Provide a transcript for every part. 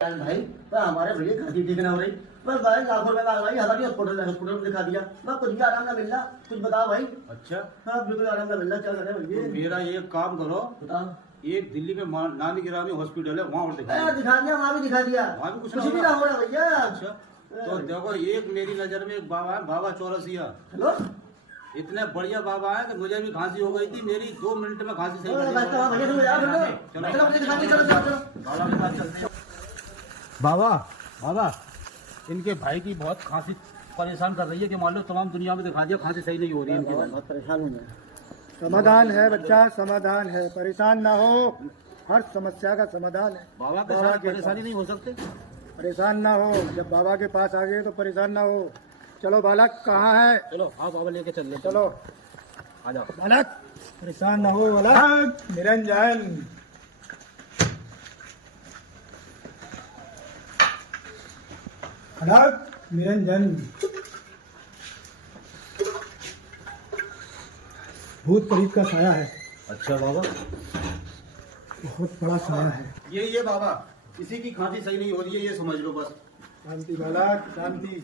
भाई पर हमारे भैया खांसी ठीक ना हो रही, पर भाई लाखों रुपए मांग रही, हमारी हॉस्पिटल में दिखा दिया, मैं कुछ भी आराम ना मिल रहा, कुछ बताओ भाई। अच्छा, हाँ बिल्कुल आराम ना मिल रहा, क्या करें भैया। तो मेरा एक काम करो, बताओ। एक दिल्ली में नानी गिरामी हॉस्पिटल है, वहाँ और दिखा दिया, वहाँ भी दिखा दिया, वहाँ भी कुछ भी ना हो रहा भैया। अच्छा, तो देखो एक मेरी नजर में एक बाबा है, बाबा चौरसिया। हेलो, इतने बढ़िया बाबा है कि मुझे भी खांसी हो गई थी, मेरी 2 मिनट में खांसी सही भैया तुम जाओ, चलो मुझे दिखा दिया, चलो बाबा के पास चलते हैं। बाबा बाबा, इनके भाई की बहुत खांसी परेशान कर रही है कि मान लो तमाम दुनिया में दिखा दिया, खांसी सही नहीं हो रही है इनकी। बहुत परेशान हूँ मैं। समाधान है बच्चा, समाधान है, परेशान ना हो, हर समस्या का समाधान है। बाबा के साथ परेशानी नहीं हो सकते? परेशान ना हो, जब बाबा के पास आ गए तो परेशान ना हो। चलो बालक, कहाँ है? चलो हाँ बाबा लेके चल ले, चलो आ जाओ। बालक, परेशान ना हो बालक। निरंजन, बालक निरंजन, भूत प्रेत का साया है, अच्छा बाबा, बहुत बड़ा साया है। ये बाबा, किसी की खांसी सही नहीं हो रही है, ये समझ लो बस। शांति बालक, शांति।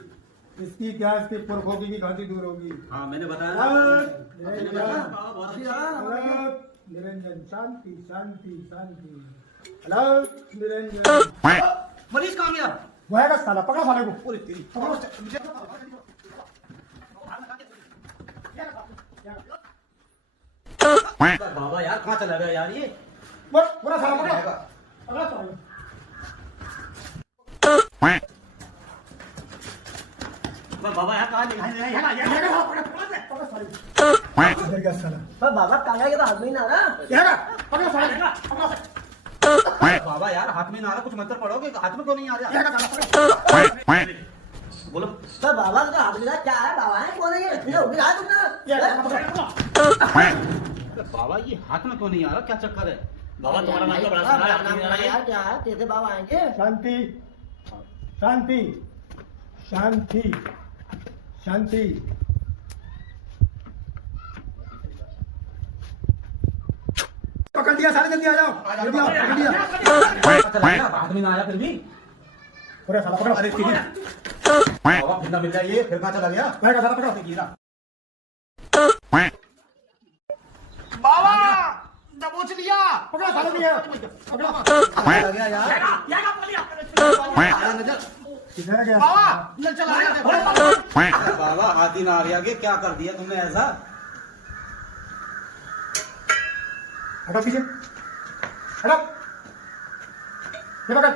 इसकी क्या, इसके पुरखों की भी खांसी दूर होगी। हाँ मैंने बताया, बालक, मैंने बताया बाबा बहुत अच्छा। बालक निरंजन, शांति शांति शांति। बालक निरंजन, मरीज कहाँ गया? वो है साला, पकड़ो साले को। पूरी तेरी पकड़ो। बाबा यार कहाँ चला गया यार ये? पूरा साला पकड़ो, पकड़ो साले को। बाबा यार कहाँ पकड़ो साले को। इधर क्या साला? पर बाबा कहाँ गया, हाथ में ही ना रहा। पकड़ो साले को, पकड़ो साले को। बाबा यार हाथ में ना आ रहा, कुछ मंत्र पढ़ोगे, हाथ में क्यों नहीं आ रहा? ये साला पकड़ो। बोलो। पर बाबा का हाथ में क्या है, बाबा है कौन है ये, इतना उठ रहा तुमने। ये पकड़ो। बाबा ये हाथ में क्यों नहीं आ रहा, क्या चक्कर है? बाबा तुम्हारा नाम तो बड़ा सुना है, नाम बड़ा यार, क्या है, कैसे बाबा आएंगे। शांति शांति शांति शांति। पकड़ दिया सारे, जल्दी आ जाओ, जल्दी आओ, पकड़ दिया। हाथ में ना आया फिर भी। पूरा साला पकड़ो। अरे बाबा फिर ना मिल जाए ये, फिर कहाँ चला गया? बैठ साला पकड़ो। गिरा। बाबा दबोच लिया, पकड़ो साले भी है, पकड़ो। चला गया यार। किधर गया? बाबा चला गया। बाबा हाथ ही ना आ गया, कि क्या कर दिया तुमने ऐसा? हटो पीछे, हटो, ये पकड़।